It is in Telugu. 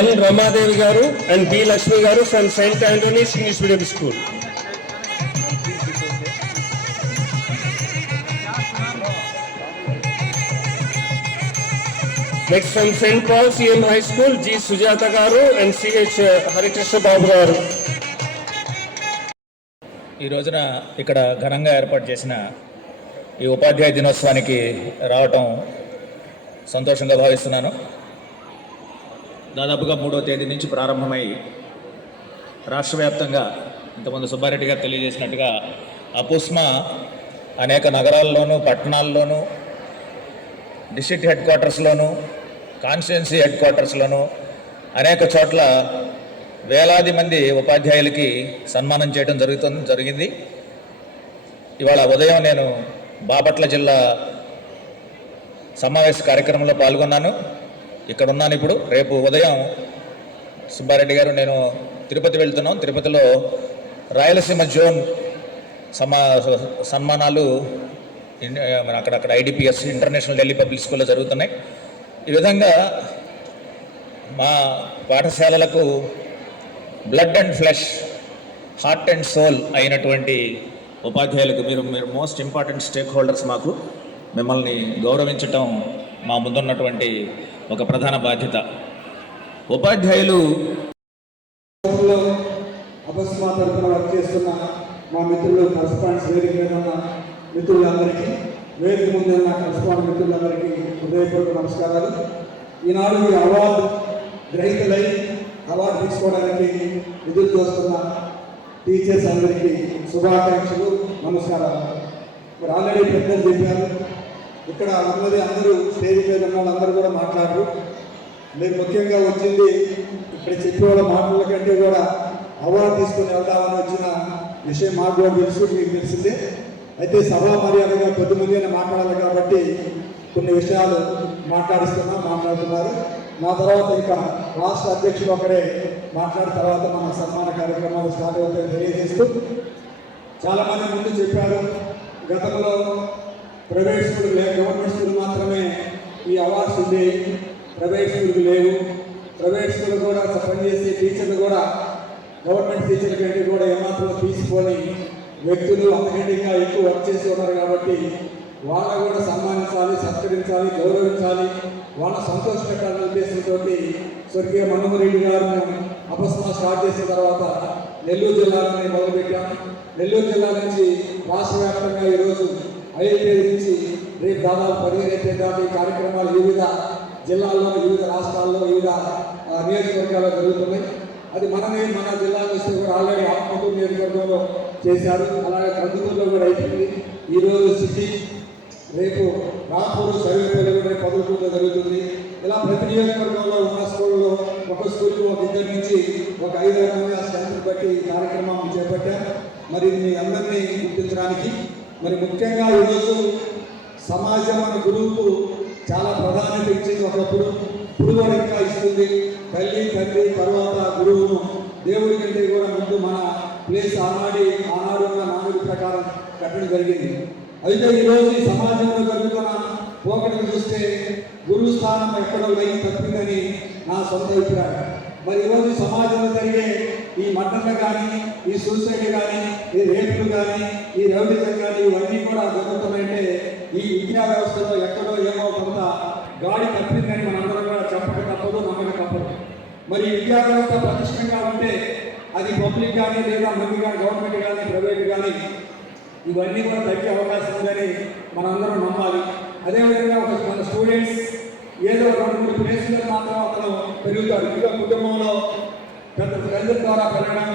L. Ramadevi garu and B. Lakshmi garu from St. Anthony's English Medium School. Next from St. Paul CM High School, G. Sujata garu and C.H. Harikrishna Babu garu. ఈ రోజున ఇక్కడ ఘనంగా ఏర్పాటు చేసిన ఈ ఉపాధ్యాయ దినోత్సవానికి రావటం సంతోషంగా భావిస్తున్నాను. దాదాపుగా 3వ తేదీ నుంచి ప్రారంభమై రాష్ట్ర వ్యాప్తంగా ఇంతకుముందు సుబ్బారెడ్డి గారు తెలియజేసినట్టుగా అపుస్మా అనేక నగరాల్లోనూ పట్టణాల్లోనూ డిస్ట్రిక్ట్ హెడ్ క్వార్టర్స్లోనూ కాన్స్టిట్యున్సీ హెడ్ క్వార్టర్స్లోనూ అనేక చోట్ల వేలాది మంది ఉపాధ్యాయులకి సన్మానం చేయడం జరిగింది. ఇవాళ ఉదయం నేను బాపట్ల జిల్లా సమావేశ కార్యక్రమంలో పాల్గొన్నాను. ఇక్కడ ఉన్నాను ఇప్పుడు. రేపు ఉదయం సుబ్బారెడ్డి గారు నేను తిరుపతి వెళ్తున్నాం. తిరుపతిలో రాయలసీమ జోన్ సన్మానాలు అక్కడక్కడ ఐడిపిఎస్ ఇంటర్నేషనల్ ఢిల్లీ పబ్లిక్ స్కూల్లో జరుగుతున్నాయి. ఈ విధంగా మా పాఠశాలలకు blood and flesh, heart and soul అయినటువంటి ఉపాధ్యాయులకు మీరు మోస్ట్ ఇంపార్టెంట్ స్టేక్ హోల్డర్స్. మాకు మిమ్మల్ని గౌరవించటం మా ముందున్నటువంటి ఒక ప్రధాన బాధ్యత. ఉపాధ్యాయులు అపస్మా తరఫున వర్క్ చేస్తున్న మా మిత్రులు కరస్పాండెంట్స్ వేదిక మీద ఉన్న మిత్రులందరికీ, వేదిక ముందు ఉన్న కరస్పాండెంట్ మిత్రులందరికీ హృదయపూర్వక నమస్కారాలు. ఈనాడు ఈ అవార్డు గ్రహీతలై అవార్డు తీసుకోవడానికి ఎదురు చూస్తున్న టీచర్స్ అందరికీ శుభాకాంక్షలు, నమస్కారాలు. మరి ఆల్రెడీ పెద్దలు చెప్పారు, ఇక్కడ ఉన్నది అందరూ స్టేజ్ మీద ఉన్న వాళ్ళందరూ కూడా మాట్లాడరు. మీరు ముఖ్యంగా వచ్చింది ఇక్కడ చెప్పే వాళ్ళ మాటల కంటే కూడా అవార్డు తీసుకుని వెళ్దామని వచ్చిన విషయం మాకు కూడా తెలుసు, మీకు తెలిసిందే. అయితే సభా మర్యాదగా కొద్దిమంది మాట్లాడాలి కాబట్టి కొన్ని విషయాలు మాట్లాడుతున్నారు. నా తర్వాత ఇంకా రాష్ట్ర అధ్యక్షులు ఒకరే మాట్లాడిన తర్వాత మన సన్మాన కార్యక్రమాలు స్టార్ట్ అవుతాయని తెలియజేస్తూ, చాలామంది ముందు చెప్పారు గతంలో ప్రైవేట్ స్కూల్ లేవు, గవర్నమెంట్ స్కూల్ మాత్రమే ఈ అవార్డ్స్ ఉంది, ప్రైవేట్ స్కూల్కి లేవు. ప్రైవేట్ స్కూల్ కూడా పనిచేసే టీచర్లు కూడా గవర్నమెంట్ టీచర్ల కంటే కూడా ఏమాత్రం తీసుకొని వ్యక్తులు అంతకంటే ఇంకా ఎక్కువ వర్క్ చేసి ఉన్నారు కాబట్టి వాళ్ళని కూడా సన్మానించాలి, సత్కరించాలి, గౌరవించాలి, వాళ్ళ సంతోష పెట్టాలనే ఉద్దేశంతో స్వర్గీయ మనోహర్ రెడ్డి గారు అపస్మా స్టార్ట్ చేసిన తర్వాత నెల్లూరు జిల్లాలోనే మొదలుపెట్టాము. నెల్లూరు జిల్లా నుంచి రాష్ట్ర వ్యాప్తంగా ఈరోజు 5వ తేదీ నుంచి రేపు దాదాపు 15వ తేదీ దాకా ఈ కార్యక్రమాలు వివిధ జిల్లాల్లో, వివిధ రాష్ట్రాల్లో, వివిధ నియోజకవర్గాల్లో జరుగుతున్నాయి. అది మన జిల్లా నుంచి కూడా ఆల్రెడీ ఆత్మకూరు నియోజకవర్గంలో చేశారు, అలాగే కందుకూరులో కూడా అయిపోయింది. ఈరోజు సిటీ, రేపు రాపూరు, సర్వేపల్లి కూడా 10 జరుగుతుంది. ఇలా ప్రతి నియోజకవర్గంలో ఉన్న స్కూల్లో ఒక స్కూల్కి ఒక 2 నుంచి ఒక 5-6 మంది స్ట్రెంత్ బట్టి ఈ కార్యక్రమం చేపట్టారు. మరి మీ అందరినీ గుర్తించడానికి, మరి ముఖ్యంగా ఈరోజు సమాజం అనే గురువుకు చాలా ప్రాధాన్యత ఇచ్చింది ఒకప్పుడు, ఇప్పుడు కూడా ఇంకా ఇస్తుంది. తల్లి తండ్రి తర్వాత గురువును దేవుడి కంటే కూడా ముందు మన ప్లేస్ ఆనాడు ఉన్న నానుడి ప్రకారం కట్టడం జరిగింది. అయితే ఈరోజు ఈ సమాజంలో జరుగుతున్న పోకడిని చూస్తే గురువు స్థానం ఎక్కడో లైన్ తప్పిందని నా సొంత అభిప్రాయం. మరి ఈరోజు సమాజంలో జరిగే ఈ మర్డర్లు కానీ, ఈ సూసైడ్ కానీ, ఈ రేపులు కానీ, ఈ రౌడిజం కానీ ఇవన్నీ కూడా జరుగుతున్నాయంటే ఈ విద్యా వ్యవస్థలో ఎక్కడో ఏమో కొంత గాడి తప్పిందని మనందరం కూడా చెప్పక తప్పదు, నమ్మక తప్పదు. మరి విద్యా వ్యవస్థ ప్రతిష్టంగా ఉంటే అది పబ్లిక్ కానీ, లేదా మంది కానీ, గవర్నమెంట్ కానీ, ప్రైవేట్ కానీ ఇవన్నీ కూడా తగ్గే అవకాశం ఉందని మనందరం నమ్మాలి. అదేవిధంగా మన స్టూడెంట్స్ ఏదో 2-3 ప్లేసుల్లో మాత్రం అతను పెరుగుతాడు. ఇక కుటుంబంలో పెద్ద తల్లి ద్వారా పెరగడం,